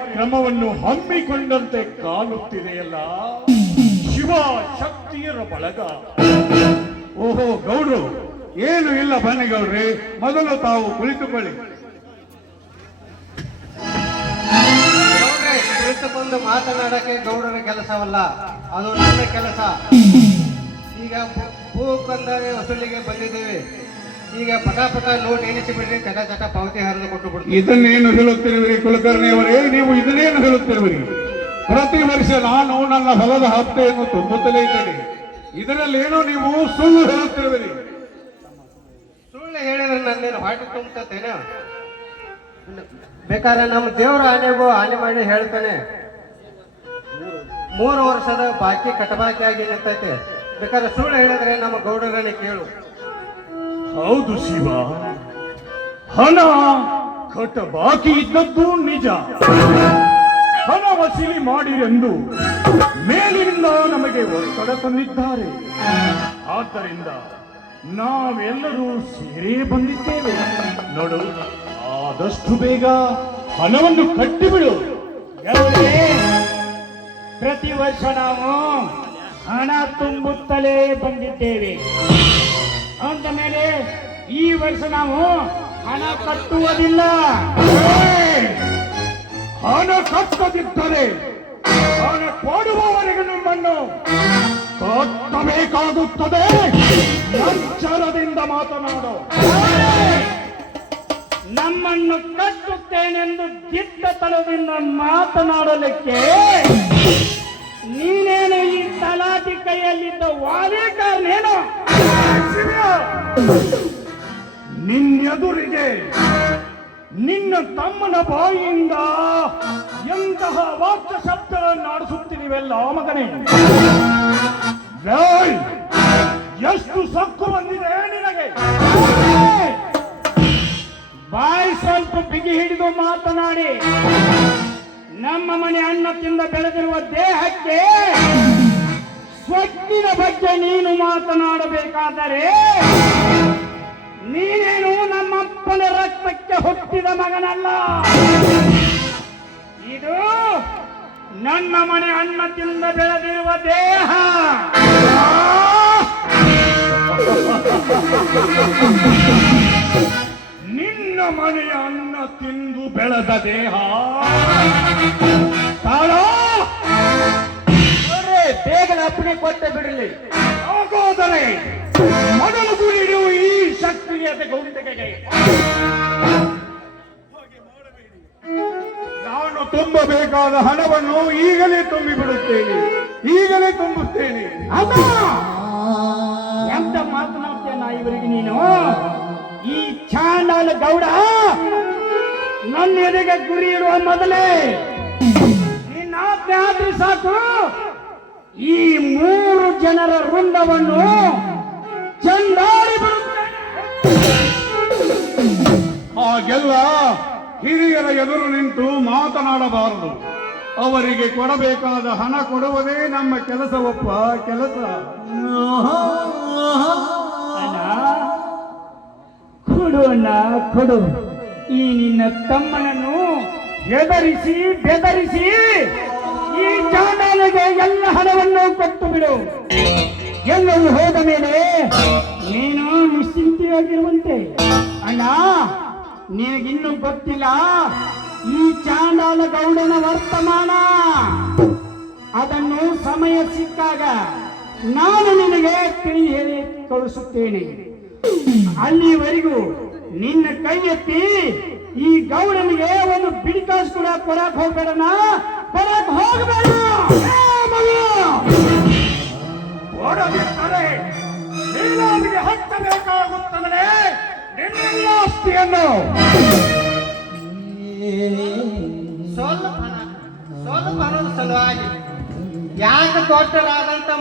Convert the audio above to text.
ಕಾರ್ಯಕ್ರಮವನ್ನು ಹಮ್ಮಿಕೊಂಡಂತೆ ಕಾಣುತ್ತಿದೆಯಲ್ಲ. ಶಿವ ಶಕ್ತಿಯರ ಬಳಗ. ಓಹೋ ಗೌಡ್ರು, ಏನು ಇಲ್ಲ ಬನ್ನಿ ಗೌಡ್ರಿ, ಮೊದಲು ತಾವು ಕುಳಿತುಕೊಳ್ಳಿ. ಕುಳಿತುಕೊಂಡು ಮಾತನಾಡಕ್ಕೆ ಗೌಡರ ಕೆಲಸವಲ್ಲ, ಅದು ನನ್ನ ಕೆಲಸ. ಈಗ ಭೂ ಕಂದಾಯ ವಸೂಲಿಗೆ ಬಂದಿದ್ದೇವೆ. ಈಗ ಪಟ ನೋಟ್ ಎನಿಸಿ ಬಿಡ್ರಿ, ಚಟ ಪಾವತಿ ಹರಿದು ಕೊಟ್ಟು ಬಿಡ್ತೀವಿ. ಇದನ್ನೇನು ಹೇಳುತ್ತಿರುವಿರಿ ಕುಲಕರ್ಣಿಯವರೇ? ನೀವು ಇದನ್ನೇನು ಹೇಳುತ್ತಿರುವಿರಿ? ಪ್ರತಿ ವರ್ಷ ನಾನು ನನ್ನ ಹೊಲದ ಹಪ್ತೆಯನ್ನು ತುಂಬುತ್ತಲೇ ಇದ್ದೇನೆ. ಇದರಲ್ಲೇನೋ ನೀವು ಸುಳ್ಳು ಹೇಳುತ್ತಿರುವಿರಿ. ಸುಳ್ಳು ಹೇಳಿದ್ರೆ ನನ್ನೇನು ಹಾಟಿ ತುಂಬುತ್ತೇನೆ? ಬೇಕಾದ್ರೆ ನಮ್ಮ ದೇವರ ಆನೆಗೂ ಆನೆ ಮಾಡಿ ಹೇಳ್ತಾನೆ, 3 ವರ್ಷದ ಬಾಕಿ ಕಟಬಾಕಿ ಆಗಿ ನಿಂತೈತೆ. ಬೇಕಾದ್ರೆ ಸುಳ್ಳು ಹೇಳಿದ್ರೆ ನಮ್ಮ ಗೌಡರನ್ನೇ ಕೇಳು. ಹೌದು ಶಿವ, ಹಣ ಕಟ ಬಾಕಿ ಇದ್ದದ್ದು ನಿಜ. ಹಣ ವಸೂಲಿ ಮಾಡಿರೆಂದು ಮೇಲಿನಿಂದ ನಮಗೆ ಒತ್ತಡ ತಂದಿದ್ದಾರೆ. ಆದ್ದರಿಂದ ನಾವೆಲ್ಲರೂ ಸೇರೇ ಬಂದಿದ್ದೇವೆ. ನೋಡು, ಆದಷ್ಟು ಬೇಗ ಹಣವನ್ನು ಕಟ್ಟಿಬಿಡು. ಪ್ರತಿ ವರ್ಷ ನಾವು ಹಣ ತುಂಬುತ್ತಲೇ ಬಂದಿದ್ದೇವೆ. ಅಂದ ಮೇಲೆ ಈ ವರ್ಷ ನಾವು ಹಣ ಕಟ್ಟುವುದಿಲ್ಲ. ಹಣ ಕಟ್ಟದಿದ್ದರೆ ಹಣ ಕೊಡುವವರೆಗೂ ನಮ್ಮನ್ನು ಕಟ್ಟಬೇಕಾಗುತ್ತದೆ. ಎಚ್ಚರದಿಂದ ಮಾತನಾಡು. ನಮ್ಮನ್ನು ಕಟ್ಟುತ್ತೇನೆಂದು ದಿಟ್ಟತನದಿಂದ ಮಾತನಾಡಲಿಕ್ಕೆ ನೀನೇನು ಈ ತಲಾಟಿ ಕೈಯಲ್ಲಿದ್ದ ವಾಲಿಕಾರನೇನು? ನಿನ್ನೆದುರಿಗೆ ನಿನ್ನ ತಮ್ಮನ ಬಾಯಿಯಿಂದ ಎಂತಹ ವಾಕ್ಯ ಶಬ್ದಗಳನ್ನಾಡಿಸುತ್ತಿರುವೆಲ್ಲ ಮಗನೇ. ಎಷ್ಟು ಸಕ್ಕು ಬಂದಿದೆ ನಿನಗೆ? ಬಾಯಿ ಸ್ವಲ್ಪ ಬಿಗಿ ಹಿಡಿದು ಮಾತನಾಡಿ. ನಮ್ಮ ಮನೆ ಅನ್ನ ತಿಂದ ಬೆಳೆದಿರುವ ದೇಹಕ್ಕೆ ಸ್ವತ್ತಿನ ಬಗ್ಗೆ ನೀನು ಮಾತನಾಡಬೇಕಾದರೆ ನೀನೇನು ನಮ್ಮಪ್ಪನ ರಕ್ತಕ್ಕೆ ಹುಟ್ಟಿದ ಮಗನಲ್ಲ. ಇದು ನನ್ನ ಮನೆ ಅನ್ನ ತಿಂದ ಬೆಳೆದಿರುವ ದೇಹ. ನಿನ್ನ ಮನೆಯ ಅನ್ನ ತಿಂದು ಬೆಳೆದ ದೇಹ ತಾಳೋ. ಬೇಗನೆ ಅಪ್ಪಣೆ ಕೊಟ್ಟೆ ಬಿಡಲಿ. ಹಾಗಾದರೆ ಮೊದಲು ಗುರಿಡು ಈ ಶಕ್ತಿಯತೆ ಗುಂಡಿಗೆಗೆ. ನಾನು ತುಂಬಬೇಕಾದ ಹಣವನ್ನು ಈಗಲೇ ತುಂಬಿಬಿಡುತ್ತೇನೆ, ಈಗಲೇ ತುಂಬುತ್ತೇನೆ. ಅಮ್ಮ, ಎಂತ ಮಾತನಾಡ್ತೇನ ಇವರಿಗೆ ನೀನು? ಈ ಚಾಂಡಾಲ ಗೌಡ ನನ್ನ ಎದೆಗೆ ಗುರಿ ಇಡುವ ಮೊದಲೇ ನಿನ್ನ ಆಜ್ಞೆ ಆದ್ರೆ ಸಾಕು, ಈ 3 ಜನರ ವೃಂದವನ್ನು ಚಂಡಾಡಿ ಬಿಡುತ್ತೇನೆ. ಹಾಗೆಲ್ಲ ಹಿರಿಯರ ಎದುರು ನಿಂತು ಮಾತನಾಡಬಾರದು. ಅವರಿಗೆ ಕೊಡಬೇಕಾದ ಹಣ ಕೊಡುವುದೇ ನಮ್ಮ ಕೆಲಸವಪ್ಪ, ಕೆಲಸ. ಕೊಡು ಅಣ್ಣ, ಕೊಡು. ಈ ನಿನ್ನ ತಮ್ಮನನ್ನು ಹೆದರಿಸಿ ಬೆದರಿಸಿ ಈ ಚಾಂಡಾಲಿಗೆ ಎಲ್ಲ ಹಣವನ್ನು ಕೊಟ್ಟು ಬಿಡು. ಎಲ್ಲವೂ ಹೋದ ಮೇಲೆ ನೀನು ನಿಶ್ಚಿಂತೆಯಾಗಿರುವಂತೆ. ಅಣ್ಣ, ನಿನಗಿನ್ನೂ ಗೊತ್ತಿಲ್ಲ ಈ ಚಾಂಡಾಲ ಗೌಡನ ವರ್ತಮಾನ. ಅದನ್ನು ಸಮಯ ಸಿಕ್ಕಾಗ ನಾನು ನಿನಗೆ ತಿಳಿ ಹೇಳಿ ಕಳಿಸುತ್ತೇನೆ. ಅಲ್ಲಿವರೆಗೂ ನಿನ್ನ ಕೈ ಎತ್ತಿ ಈ ಗೌಡನಿಗೆ ಒಂದು ಬಿಡಿಕಾಸು ಕೂಡ ಕೊಡಕ್ ಹೋಗ್ಬೇಡಣ, ಕೊಡಕ್ ಹೋಗಬೇಡ. ಓಡಬಿಟ್ಟರೆ ನೀನಾವಿಗೆ ಹಚ್ಚಬೇಕಾಗುತ್ತದೆ ನಿನ್ನೆಲ್ಲ ಆಸ್ತಿಯನ್ನು. ಸ್ವಲ್ಪ ಹಣದ ಸಲುವಾಗಿ ಯಾಕೆ ದೊಡ್ಡರಾದ